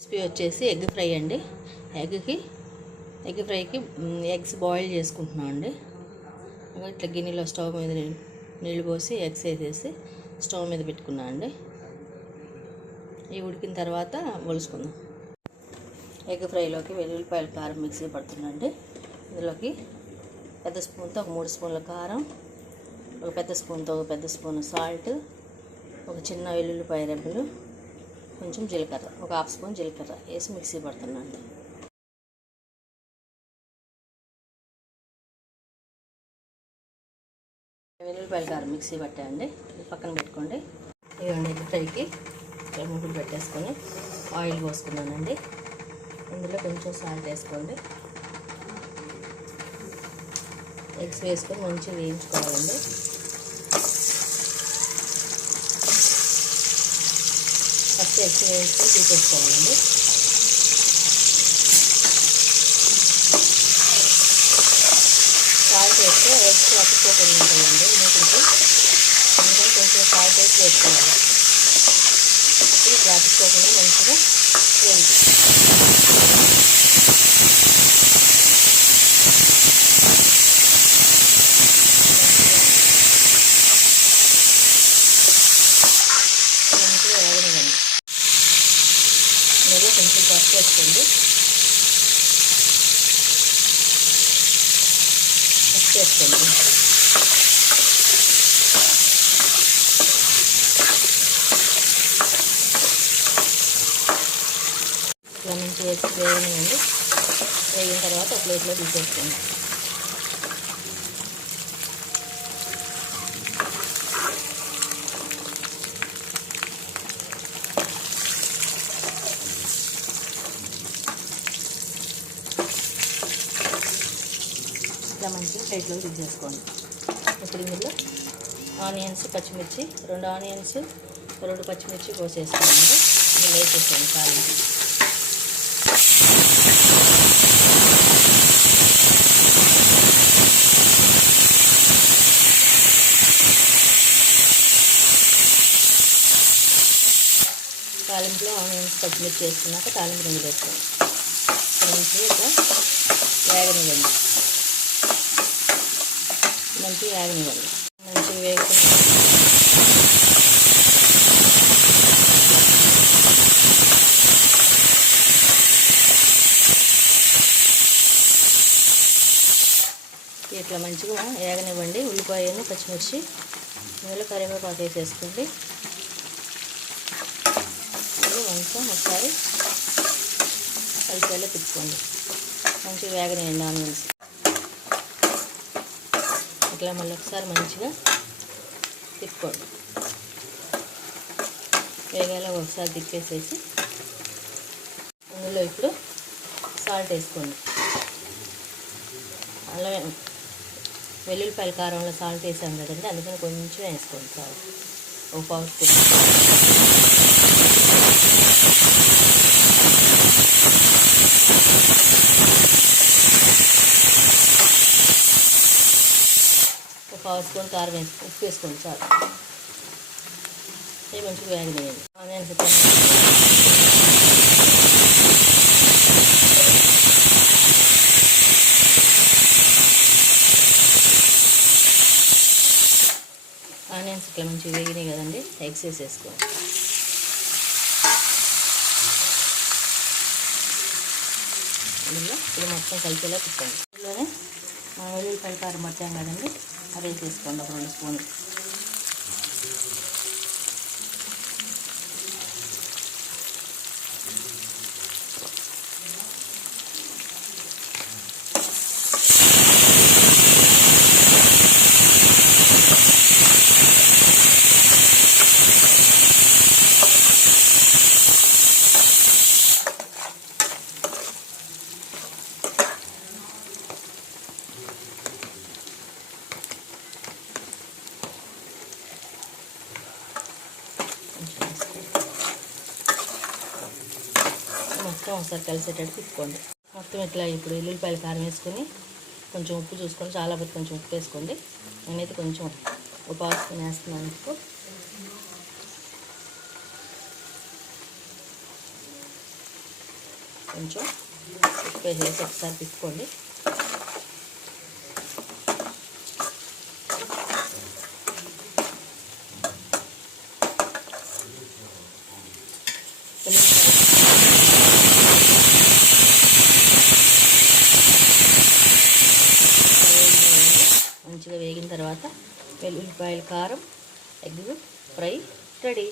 Recipe వచ్చేసి egg fry అండి. Egg ఫ్రైకి ఎగ్స్ బాయిల్ చేసుకుంటున్నాం అండి. ఇట్లా గిన్నెలో స్టవ్ మీద నీళ్ళు పోసి ఎగ్స్ వేసేసి స్టవ్ మీద పెట్టుకున్నాం అండి. ఇవి ఉడికిన తర్వాత ఒలుసుకుందాం. ఎగ్ ఫ్రైలోకి వెల్లుల్లిపాయల కారం మిక్సీ పడుతుందండి. ఇందులోకి పెద్ద స్పూన్తో ఒక 3 స్పూన్ల కారం, ఒక పెద్ద స్పూన్తో ఒక పెద్ద స్పూన్ సాల్ట్, ఒక చిన్న వెల్లుల్లిపాయ రెబ్బలు, కొంచెం జీలకర్ర, ఒక 1/2 స్పూన్ జీలకర్ర వేసి మిక్సీ పడుతున్నాండి. వెల్లుల్లిపాయల కారం మిక్సీ పట్టాయండి. పక్కన పెట్టుకోండి. ఇవన్నీ ఎగ్ ఫ్రైకి ముగ్గులు పెట్టేసుకొని ఆయిల్ పోసుకున్నానండి. ఇందులో కొంచెం సాల్ట్ వేసుకోండి. ఎగ్స్ వేసుకొని మంచిగా వేయించుకోవాలండి. ఫస్ట్ ఎగ్స్ వేసుకొని తీసేసుకోవాలండి. సాల్ట్ వేస్తే ఎగ్స్ అతుక్కోకుండా ఉంటాయండి మూకుడికి. అందుకని కొంచెం సాల్ట్ వేసి వేసుకోవాలి. ఇట్లా అతుక్కోకుండా మంచిగా వేయించుకోవాలి. ఇందులో కొంచెం పసుపు వేసుకోండి. పసుపు వేసుకోండి. ఇట్లా మంచిగా వేయనివ్వండి. వేగిన తర్వాత ఒక ప్లేట్లో తీసేసుకోండి. ఇట్లా మంచిగా ప్లేట్లోకి తీసేసుకోండి. ఇప్పుడు ఇందులో ఆనియన్స్, పచ్చిమిర్చి, 2 ఆనియన్స్, 2 పచ్చిమిర్చి కోసేసుకోండి. ఇందులో వేసేసుకోండి. తాలింపులో ఆనియన్స్, పచ్చిమిర్చి వేసుకున్నాక తాలింపు రంగులు వేసుకోండి. మంచిగా ఇట్లా వేగనివ్వండి. మంచిగా వేగనివ్వండి. మంచిగా వేగుతుంది. ఇట్లా మంచిగా వేగనివ్వండి. ఉల్లిపాయను, పచ్చిమిర్చి, ఇందులో కరివేపాకు వేసేసుకోండి. మంచిగా ఒకసారి కలిసేలా తిప్పుకోండి. మంచిగా వేగనివ్వండి ఆనియన్స్. ఇట్లా మళ్ళీ ఒకసారి మంచిగా తిప్పుకోండి. వేగేలా ఒకసారి తిప్పేసేసి అందులో ఇప్పుడు సాల్ట్ వేసుకోండి. అలా వెల్లుల్లిపాయల కారంలో సాల్ట్ వేసాం కదండి, అందుకని కొంచెం వేసుకోండి సాల్ట్. ఒక 1/2 స్పూన్. ఒక 1/2 స్పూన్ కారం ఉప్పు వేసుకోండి చాలు. ఇవి మంచిగా వేగనివ్వండి. ఆనియన్స్ ఇట్లా మంచిగా వేగినాయి కదండి. ఎగ్స్ వేసేసుకోండి. ఇందులో ఇది మొత్తం కలిసేలా తిప్పండి. ఇందులోనే మనం వెల్లుల్లిపాయల కారం పట్టాం కదండి, అవి వేసేసుకోండి. ఒక 2 స్పూన్లు. మొత్తం ఒకసారి కలిసేటట్టు తిప్పుకోండి. మొత్తం ఇట్లా ఇప్పుడు వెల్లుల్లిపాయల కారం వేసుకొని కొంచెం ఉప్పు చూసుకొని, చాలా పెద్ద కొంచెం ఉప్పు వేసుకోండి. నేనైతే కొంచెం ఒక 1/2 స్పూన్ వేస్తున్నాను ఉప్పు. కొంచెం ఉప్పు వేసేసి ఒకసారి తిప్పుకోండి. మంచిగా వేగిన తర్వాత వెల్లుల్లిపాయల కారం ఎగ్ ఫ్రై రెడీ.